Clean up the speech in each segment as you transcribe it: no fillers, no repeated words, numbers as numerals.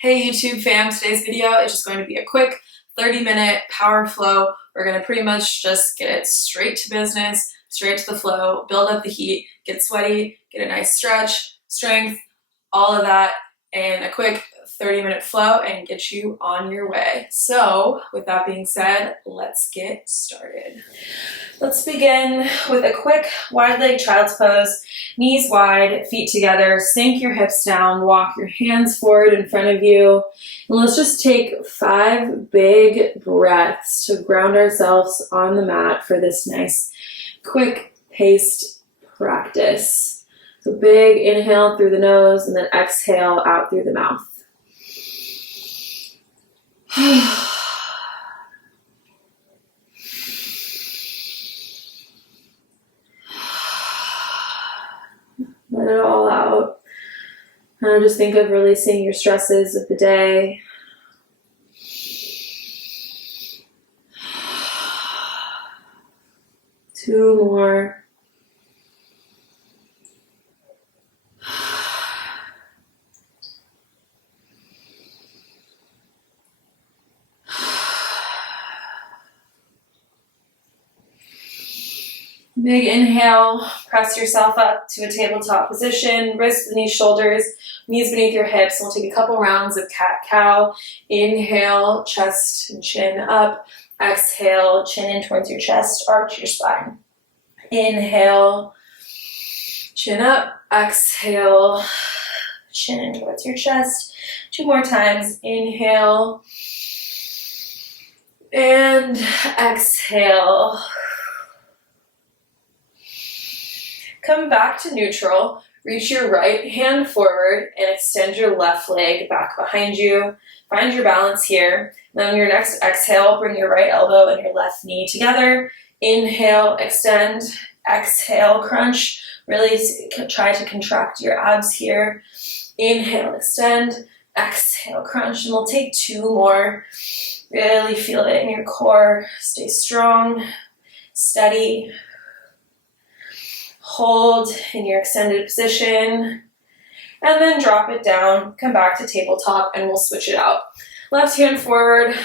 Hey YouTube fam, today's video is just going to be a quick 30-minute power flow. We're going to pretty much just get straight to business, straight to the flow, build up the heat, get sweaty, get a nice stretch, strength, all of that in a quick 30-minute flow and get you on your way. So with that being said, let's get started. Let's begin with a quick wide leg child's pose. Knees wide, feet together, sink your hips down, walk your hands forward in front of you. And let's just take 5 big breaths to ground ourselves on the mat for this nice, quick paced practice. So big inhale through the nose and then exhale out through the mouth. Let it all out. And just think of releasing your stresses of the day. Two more. Big inhale, press yourself up to a tabletop position, wrists beneath shoulders, knees beneath your hips. We'll take a couple rounds of cat-cow. Inhale, chest and chin up. Exhale, chin in towards your chest, arch your spine. Inhale, chin up. Exhale, chin in towards your chest. 2 more times. Inhale and exhale. Come back to neutral, reach your right hand forward and extend your left leg back behind you. Find your balance here. Then on your next exhale, bring your right elbow and your left knee together. Inhale, extend, exhale, crunch. Really try to contract your abs here. Inhale, extend, exhale, crunch. And we'll take 2 more. Really feel it in your core. Stay strong, steady. Hold in your extended position, and then drop it down, come back to tabletop, and we'll switch it out. Left hand forward,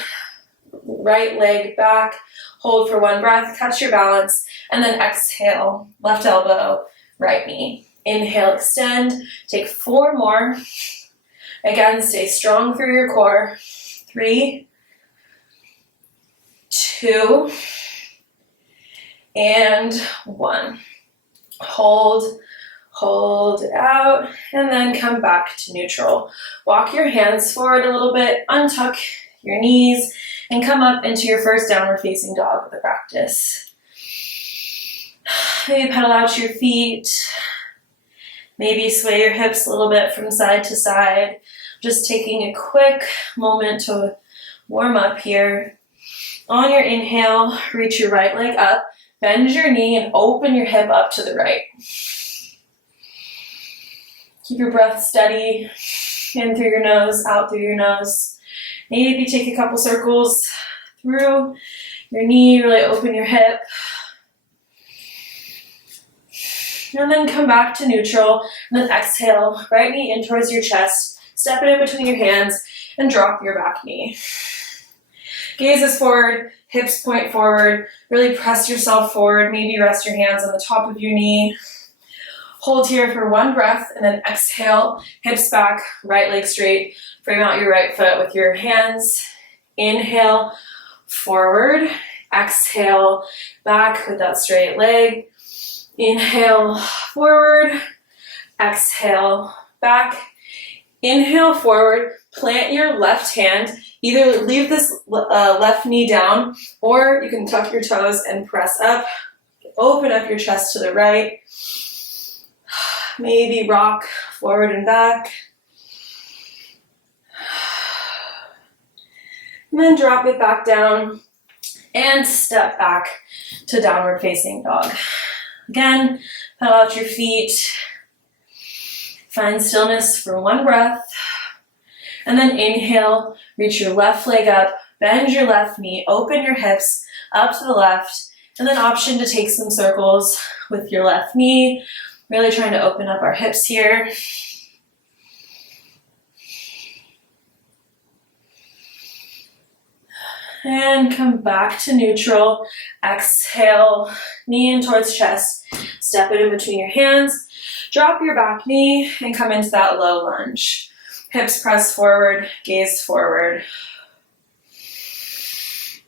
right leg back, hold for 1 breath, catch your balance, and then exhale, left elbow, right knee. Inhale, extend, take 4 more. Again, stay strong through your core. 3, 2, and 1. Hold it out, and then come back to neutral. Walk your hands forward a little bit, untuck your knees, and come up into your first downward facing dog of the practice. Maybe pedal out your feet. Maybe sway your hips a little bit from side to side. Just taking a quick moment to warm up here. On your inhale, reach your right leg up. Bend your knee and open your hip up to the right. Keep your breath steady. In through your nose, out through your nose. Maybe take a couple circles through your knee, really open your hip. And then come back to neutral. And then exhale, right knee in towards your chest. Step it in between your hands and drop your back knee. Gaze is forward, hips point forward. Really press yourself forward. Maybe rest your hands on the top of your knee. Hold here for 1 breath and then exhale, hips back, right leg straight. Frame out your right foot with your hands. Inhale, forward. Exhale, back with that straight leg. Inhale, forward. Exhale, back. Inhale, forward. Plant your left hand. Either leave this left knee down, or you can tuck your toes and press up. Open up your chest to the right. Maybe rock forward and back. And then drop it back down and step back to downward facing dog. Again, pedal out your feet. Find stillness for 1 breath. And then inhale, reach your left leg up, bend your left knee, open your hips up to the left, and then option to take some circles with your left knee. Really trying to open up our hips here. And come back to neutral. Exhale, knee in towards chest. Step it in between your hands. Drop your back knee and come into that low lunge. Hips press forward, gaze forward.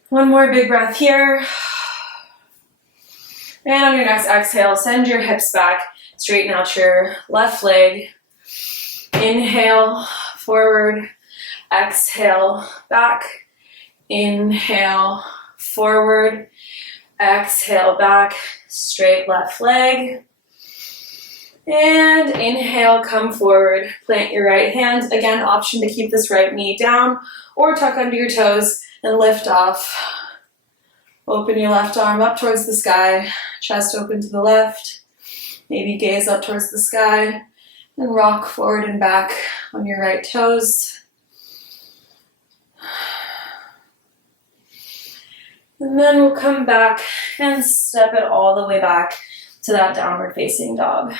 One more big breath here. And on your next exhale, send your hips back. Straighten out your left leg. Inhale, forward. Exhale, back. Inhale, forward. Exhale, back. Straight left leg. And inhale, come forward. Plant your right hand. Again, option to keep this right knee down or tuck under your toes and lift off. Open your left arm up towards the sky. Chest open to the left. Maybe gaze up towards the sky and rock forward and back on your right toes. And then we'll come back and step it all the way back to that downward facing dog.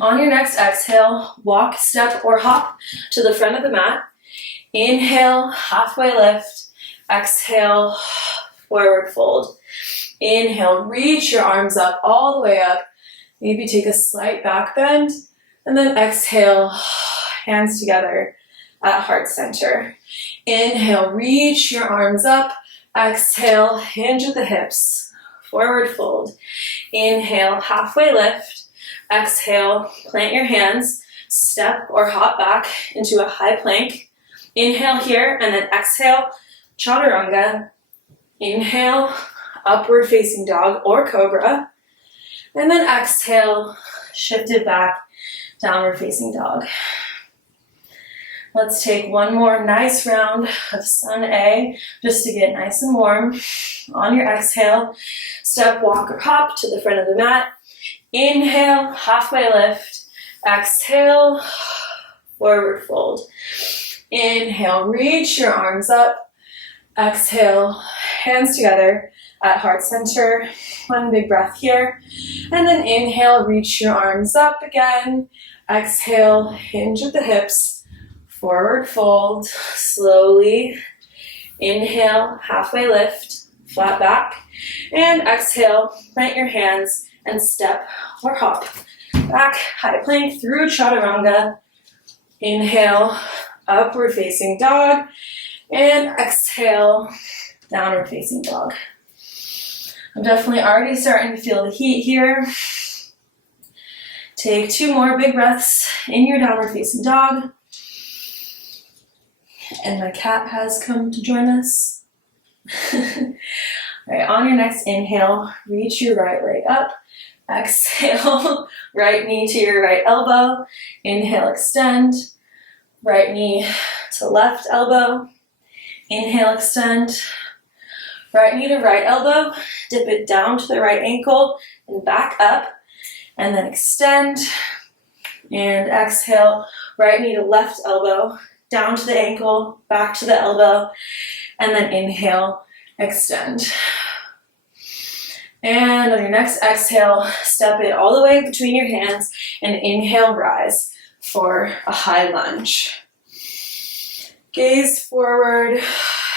On your next exhale, walk, step, or hop to the front of the mat. Inhale, halfway lift. Exhale, forward fold. Inhale, reach your arms up all the way up. Maybe take a slight back bend. And then exhale, hands together at heart center. Inhale, reach your arms up. Exhale, hinge at the hips. Forward fold. Inhale, halfway lift. Exhale, plant your hands. Step or hop back into a high plank. Inhale here, and then exhale, chaturanga. Inhale, upward facing dog or cobra. And then exhale, shift it back, downward facing dog. Let's take one more nice round of sun A just to get nice and warm. On your exhale, step, walk, or hop to the front of the mat. Inhale, halfway lift. Exhale, forward fold. Inhale, reach your arms up. Exhale, hands together at heart center. One big breath here. And then inhale, reach your arms up again. Exhale, hinge at the hips. Forward fold, slowly. Inhale, halfway lift, flat back. And exhale, plant your hands and step or hop back, high plank through chaturanga. Inhale, upward facing dog. And exhale, downward facing dog. I'm definitely already starting to feel the heat here. Take two more big breaths in your downward facing dog. And my cat has come to join us. All right, on your next inhale, reach your right leg up. Exhale, right knee to your right elbow. Inhale, extend. Right knee to left elbow. Inhale, extend. Right knee to right elbow. Dip it down to the right ankle and back up. And then extend. And exhale, right knee to left elbow. Down to the ankle, back to the elbow, and then inhale, extend. And on your next exhale, step it all the way between your hands and inhale, rise for a high lunge. Gaze forward,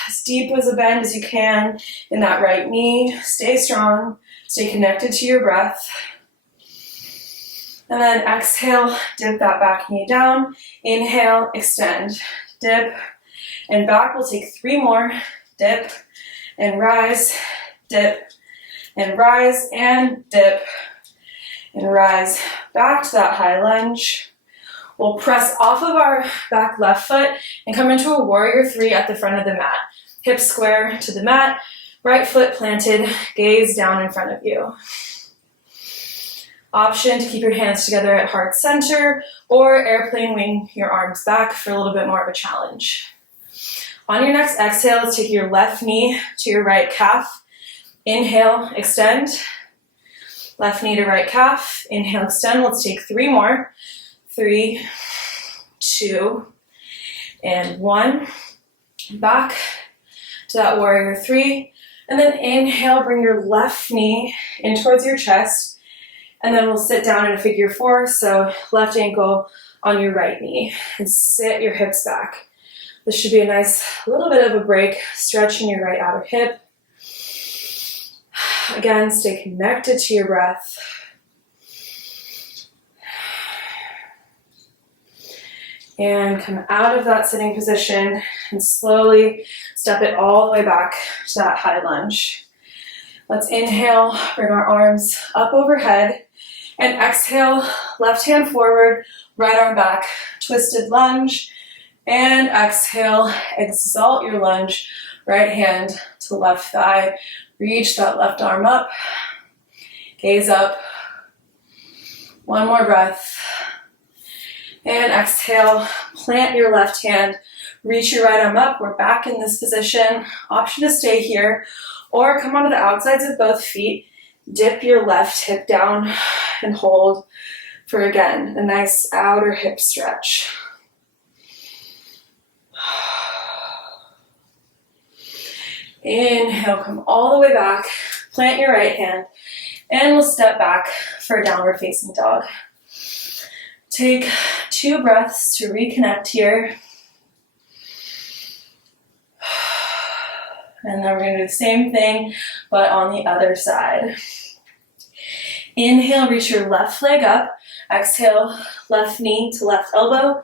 as deep as a bend as you can in that right knee. Stay strong, stay connected to your breath. And then exhale, dip that back knee down. Inhale, extend, dip, and back. We'll take three more. Dip, and rise, dip, and rise, and dip, and rise. Back to that high lunge. We'll press off of our back left foot and come into a warrior three at the front of the mat. Hips square to the mat, right foot planted, gaze down in front of you. Option to keep your hands together at heart center or airplane wing your arms back for a little bit more of a challenge. On your next exhale, let's take your left knee to your right calf. Inhale, extend. Left knee to right calf. Inhale, extend. Let's take three more. 3, 2, and 1. Back to that warrior three. And then inhale, bring your left knee in towards your chest. And then we'll sit down in a figure four, so left ankle on your right knee and sit your hips back. This should be a nice little bit of a break, stretching your right outer hip. Again, stay connected to your breath. And come out of that sitting position and slowly step it all the way back to that high lunge. Let's inhale, bring our arms up overhead, and exhale, left hand forward, right arm back, twisted lunge, and exhale, exalt your lunge, right hand to left thigh, reach that left arm up, gaze up, one more breath. And exhale, plant your left hand, reach your right arm up. We're back in this position. Option to stay here or come onto the outsides of both feet. Dip your left hip down and hold for, again, a nice outer hip stretch. Inhale, come all the way back. Plant your right hand and we'll step back for a downward facing dog. Take 2 breaths to reconnect here. And then we're going to do the same thing, but on the other side. Inhale, reach your left leg up. Exhale, left knee to left elbow.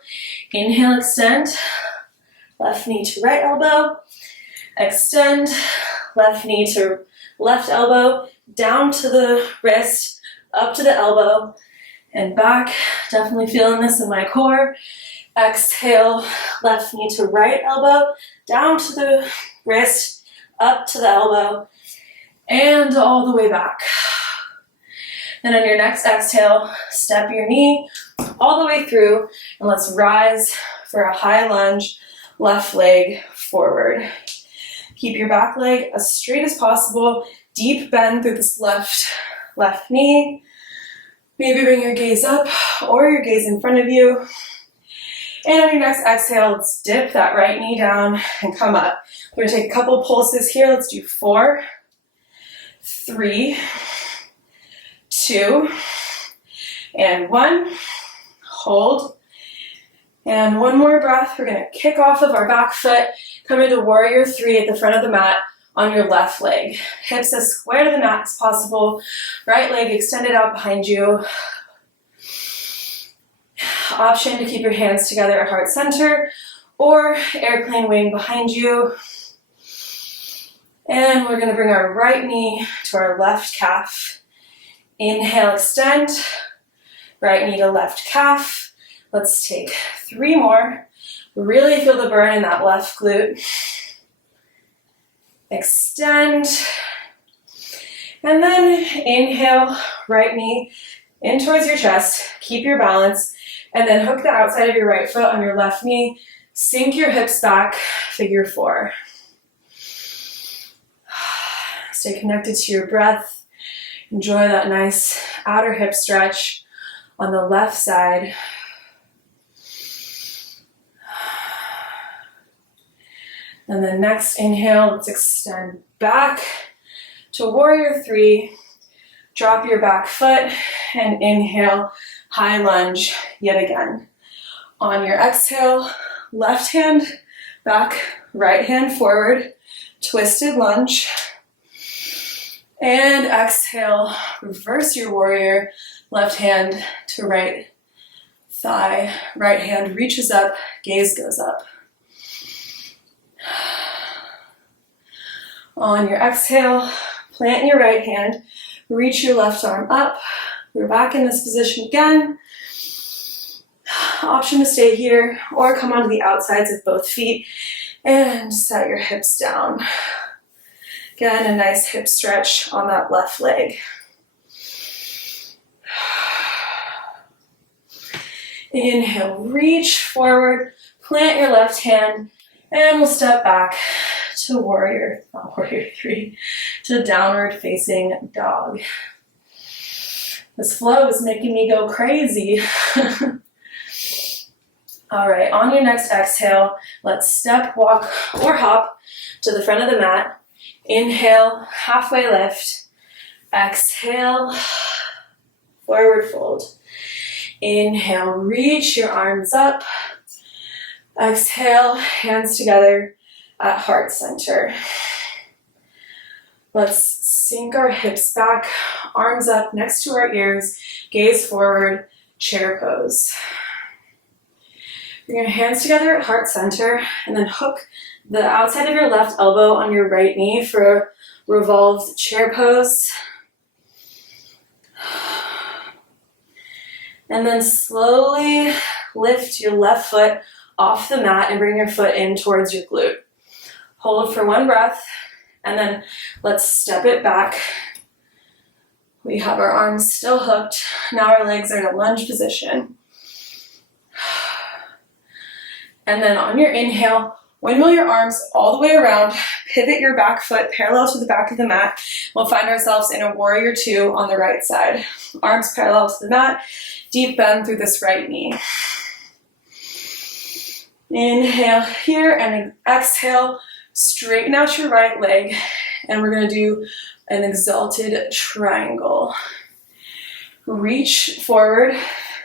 Inhale, extend. Left knee to right elbow. Extend. Left knee to left elbow. Down to the wrist, up to the elbow. And back, definitely feeling this in my core. Exhale, left knee to right elbow, down to the wrist, up to the elbow, and all the way back. Then on your next exhale, step your knee all the way through, and let's rise for a high lunge, left leg forward. Keep your back leg as straight as possible, deep bend through this left knee. Maybe bring your gaze up or your gaze in front of you. And on your next exhale, let's dip that right knee down and come up. We're gonna take a couple pulses here. Let's do 4, 3, 2, and 1. Hold. And one more breath. We're gonna kick off of our back foot, come into warrior 3 at the front of the mat on your left leg. Hips as square to the mat as possible. Right leg extended out behind you. Option to keep your hands together at heart center or airplane wing behind you. And we're gonna bring our right knee to our left calf. Inhale, extend. Right knee to left calf. Let's take 3 more. Really feel the burn in that left glute. Extend, and then inhale, right knee in towards your chest, keep your balance, and then hook the outside of your right foot on your left knee, sink your hips back, figure 4. Stay connected to your breath, enjoy that nice outer hip stretch on the left side. And then next inhale, let's extend back to warrior 3. Drop your back foot and inhale, high lunge yet again. On your exhale, left hand back, right hand forward, twisted lunge. And exhale, reverse your warrior, left hand to right thigh, right hand reaches up, gaze goes up. On your exhale, plant your right hand, reach your left arm up. We're back in this position again. Option to stay here or come onto the outsides of both feet and set your hips down. Again, a nice hip stretch on that left leg. Inhale, reach forward, plant your left hand, and we'll step back to warrior 3, to downward facing dog. This flow is making me go crazy. All right, on your next exhale, let's step, walk, or hop to the front of the mat. Inhale, halfway lift. Exhale, forward fold. Inhale, reach your arms up. Exhale, hands together at heart center. Let's sink our hips back, arms up next to our ears, gaze forward, chair pose. Bring your hands together at heart center and then hook the outside of your left elbow on your right knee for a revolved chair pose. And then slowly lift your left foot off the mat and bring your foot in towards your glute. Hold for one breath, and then let's step it back. We have our arms still hooked. Now our legs are in a lunge position. And then on your inhale, windmill your arms all the way around, pivot your back foot parallel to the back of the mat. We'll find ourselves in a warrior two on the right side. Arms parallel to the mat, deep bend through this right knee. Inhale here and exhale, straighten out your right leg, and we're going to do an exalted triangle. Reach forward,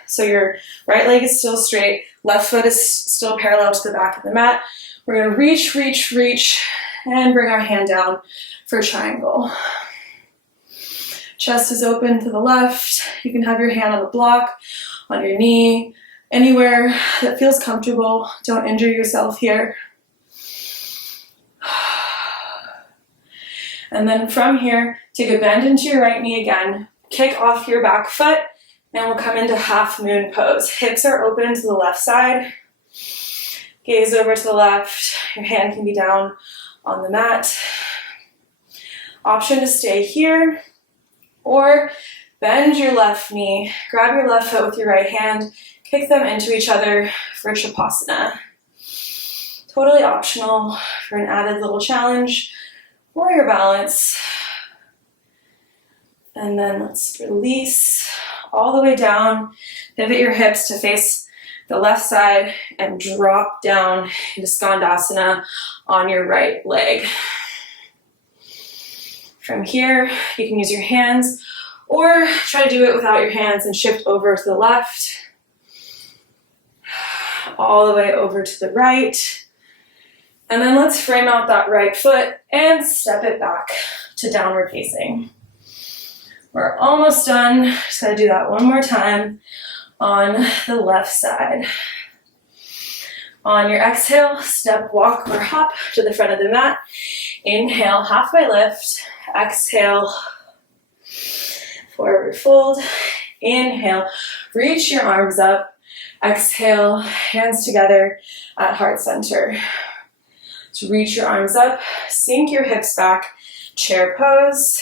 so your right leg is still straight, left foot is still parallel to the back of the mat. We're going to reach, reach, reach, and bring our hand down for triangle. Chest is open to the left. You can have your hand on the block, on your knee, anywhere that feels comfortable. Don't injure yourself here. And then from here, take a bend into your right knee again. Kick off your back foot, and we'll come into half moon pose. Hips are open to the left side. Gaze over to the left. Your hand can be down on the mat. Option to stay here, or bend your left knee, grab your left foot with your right hand, kick them into each other for shavasana. Totally optional for an added little challenge. Warrior balance. And then let's release all the way down. Pivot your hips to face the left side and drop down into skandasana on your right leg. From here, you can use your hands or try to do it without your hands and shift over to the left, all the way over to the right. And then let's frame out that right foot and step it back to downward facing. We're almost done. Just gotta do that one more time on the left side. On your exhale, step, walk, or hop to the front of the mat. Inhale, halfway lift. Exhale, forward fold. Inhale, reach your arms up. Exhale, hands together at heart center. So reach your arms up, sink your hips back, chair pose.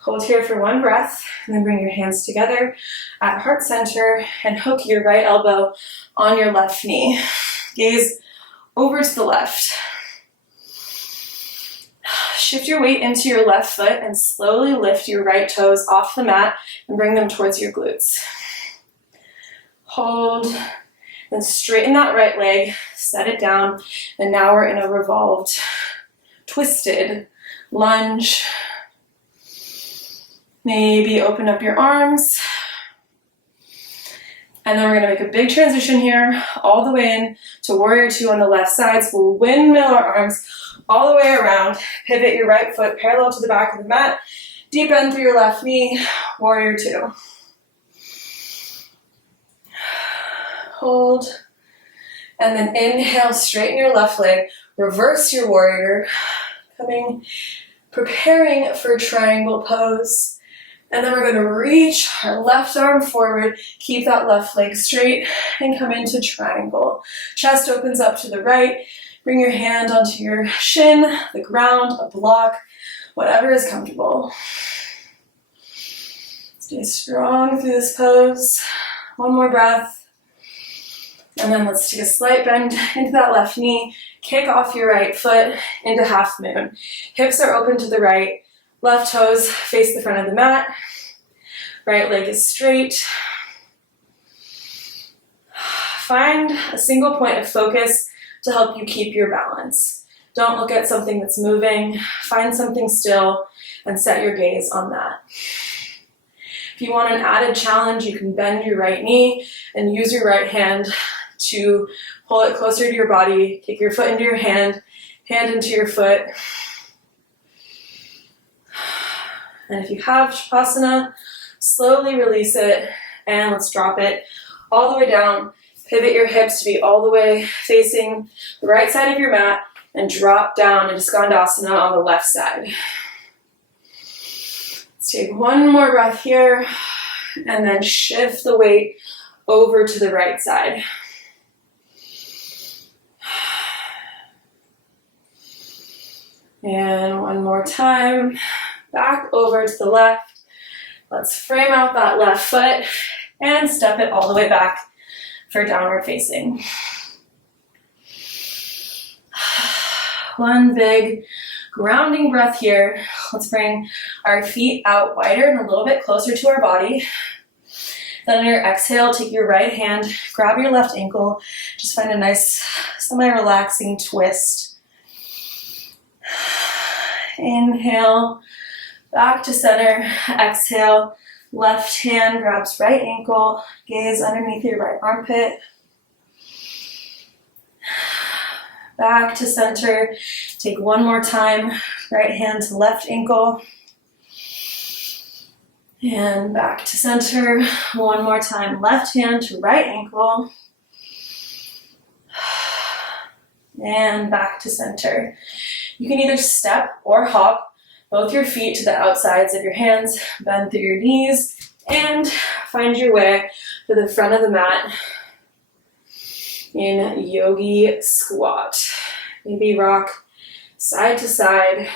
Hold here for one breath, and then bring your hands together at heart center and hook your right elbow on your left knee. Gaze over to the left. Shift your weight into your left foot and slowly lift your right toes off the mat and bring them towards your glutes. Hold, then straighten that right leg, set it down, and now we're in a revolved, twisted lunge. Maybe open up your arms. And then we're gonna make a big transition here, all the way in to warrior two on the left side. So we'll windmill our arms all the way around. Pivot your right foot parallel to the back of the mat. Deep bend through your left knee, warrior two. Hold. And then inhale, straighten your left leg, reverse your warrior, preparing for triangle pose. And then we're going to reach our left arm forward, keep that left leg straight, and come into triangle. Chest opens up to the right. Bring your hand onto your shin, the ground, a block, whatever is comfortable. Stay strong through this pose. One more breath. And then let's take a slight bend into that left knee. Kick off your right foot into half moon. Hips are open to the right. Left toes face the front of the mat. Right leg is straight. Find a single point of focus to help you keep your balance. Don't look at something that's moving. Find something still and set your gaze on that. If you want an added challenge, you can bend your right knee and use your right hand to pull it closer to your body. Take your foot into your hand into your foot. And if you have shavasana, slowly release it, and let's drop it all the way down. Pivot your hips to be all the way facing the right side of your mat, and drop down into skandasana on the left side. Let's take one more breath here, and then shift the weight over to the right side. And one more time, back over to the left. Let's frame out that left foot and step it all the way back for downward facing. One big grounding breath here. Let's bring our feet out wider and a little bit closer to our body. Then on your exhale, take your right hand, grab your left ankle, just find a nice semi-relaxing twist. Inhale, back to center. Exhale, left hand grabs right ankle, gaze underneath your right armpit. Back to center. Take one more time, right hand to left ankle. And back to center. One more time, left hand to right ankle. And back to center. You can either step or hop both your feet to the outsides of your hands, bend through your knees, and find your way to the front of the mat in yogi squat. Maybe rock side to side.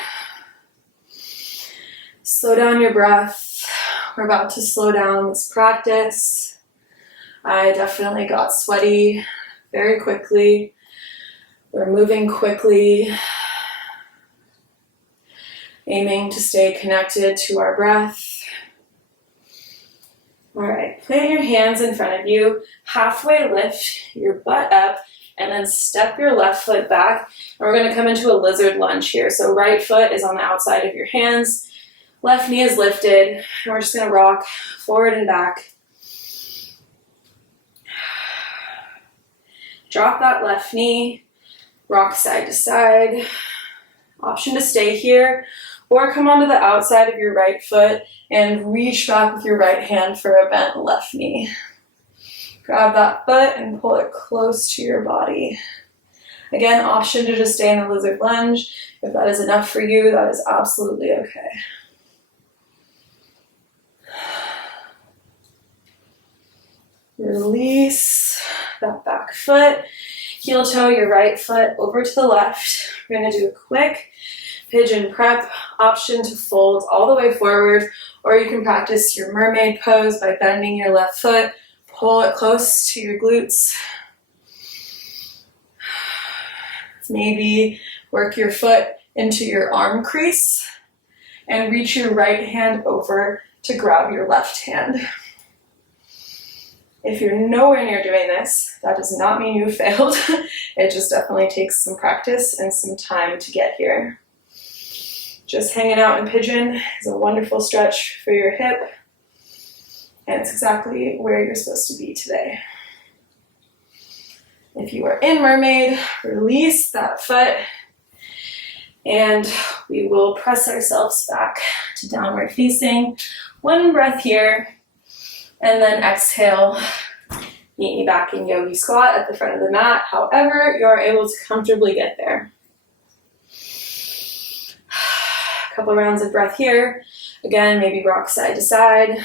Slow down your breath. We're about to slow down this practice. I definitely got sweaty very quickly. We're moving quickly, aiming to stay connected to our breath. All right, plant your hands in front of you, halfway lift your butt up, and then step your left foot back. And we're gonna come into a lizard lunge here. So right foot is on the outside of your hands, left knee is lifted, and we're just gonna rock forward and back. Drop that left knee, rock side to side. Option to stay here, or come onto the outside of your right foot and reach back with your right hand for a bent left knee. Grab that foot and pull it close to your body. Again, option to just stay in the lizard lunge. If that is enough for you, that is absolutely okay. Release that back foot. Heel toe your right foot over to the left. We're going to do a quick pigeon prep, option to fold all the way forward, or you can practice your mermaid pose by bending your left foot, pull it close to your glutes. Maybe work your foot into your arm crease and reach your right hand over to grab your left hand. If you're nowhere near doing this, that does not mean you failed. It just definitely takes some practice and some time to get here. Just hanging out in pigeon is a wonderful stretch for your hip, and it's exactly where you're supposed to be today. If you are in mermaid, release that foot, and we will press ourselves back to downward facing. One breath here, and then exhale. Meet me back in yogi squat at the front of the mat, however you're able to comfortably get there. A couple rounds of breath here. Again, maybe rock side to side.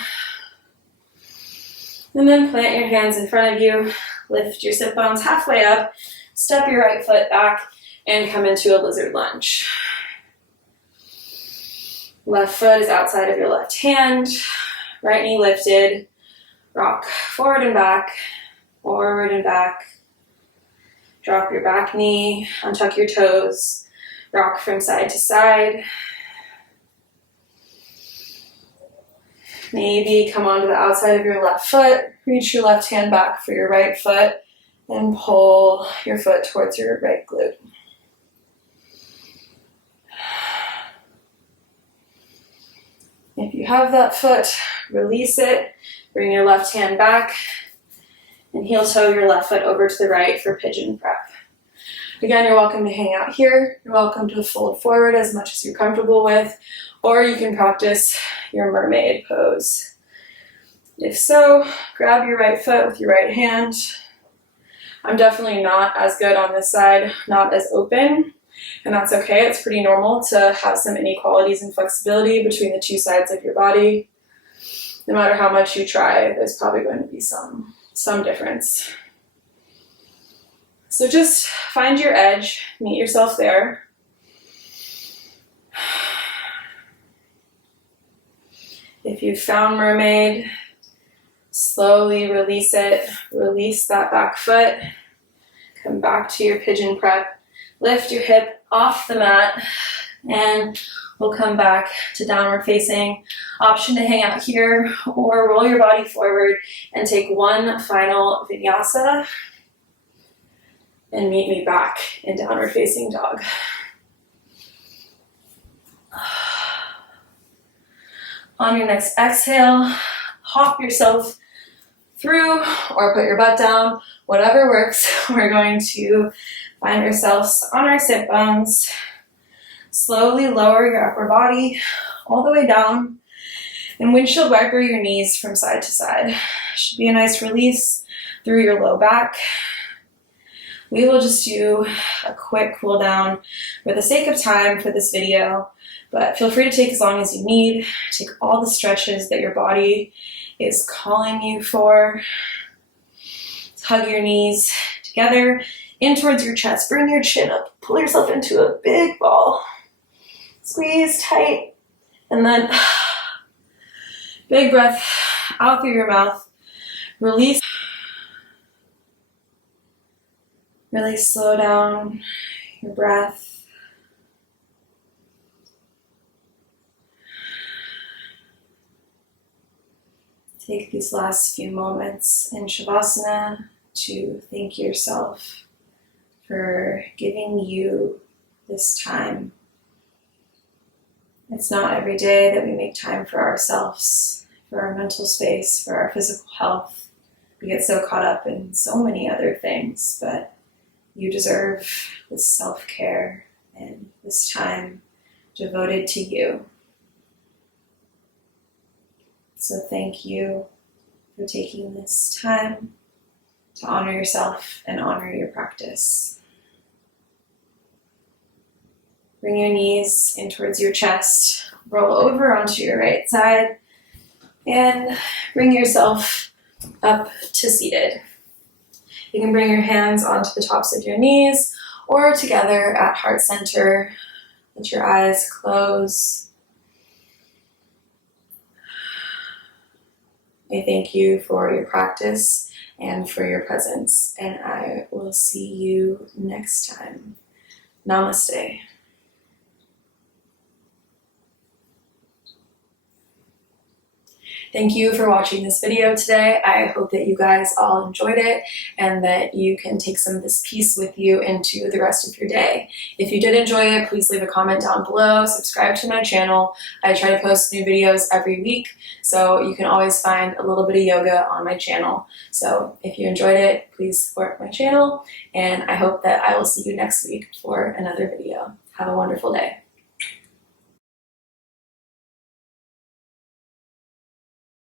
And then plant your hands in front of you. Lift your sit bones halfway up. Step your right foot back and come into a lizard lunge. Left foot is outside of your left hand. Right knee lifted. Rock forward and back, forward and back. Drop your back knee, untuck your toes. Rock from side to side. Maybe come onto the outside of your left foot, reach your left hand back for your right foot, and pull your foot towards your right glute. If you have that foot, release it. Bring your left hand back And heel toe your left foot over to the right for pigeon prep. Again, you're welcome to hang out here. You're welcome to fold forward as much as you're comfortable with, or you can practice your mermaid pose. If so, grab your right foot with your right hand. I'm definitely not as good on this side, not as open, and that's okay. It's pretty normal to have some inequalities in flexibility between the two sides of your body. No matter how much you try, there's probably going to be some difference. So just find your edge, meet yourself there. If you've found mermaid, slowly release it. Release that back foot. Come back to your pigeon prep. Lift your hip off the mat, and we'll come back to downward facing. Option to hang out here or roll your body forward and take one final vinyasa and meet me back in downward facing dog. On your next exhale, hop yourself through or put your butt down, whatever works. We're going to find ourselves on our sit bones. Slowly lower your upper body all the way down and windshield wiper your knees from side to side. Should be a nice release through your low back. We will just do a quick cool down for the sake of time for this video, but feel free to take as long as you need. Take all the stretches that your body is calling you for. Hug your knees together in towards your chest. Bring your chin up. Pull yourself into a big ball. Squeeze tight. And then big breath out through your mouth. Release. Really slow down your breath. Take these last few moments in shavasana to thank yourself for giving you this time. It's not every day that we make time for ourselves, for our mental space, for our physical health. We get so caught up in so many other things, but you deserve this self-care and this time devoted to you. So thank you for taking this time to honor yourself and honor your practice. Bring your knees in towards your chest, roll over onto your right side, and bring yourself up to seated. You can bring your hands onto the tops of your knees or together at heart center. Let your eyes close. I thank you for your practice and for your presence, and I will see you next time. Namaste. Thank you for watching this video today. I hope that you guys all enjoyed it and that you can take some of this piece with you into the rest of your day. If you did enjoy it, please leave a comment down below, subscribe to my channel. I try to post new videos every week, so you can always find a little bit of yoga on my channel. So if you enjoyed it, please support my channel, and I hope that I will see you next week for another video. Have a wonderful day.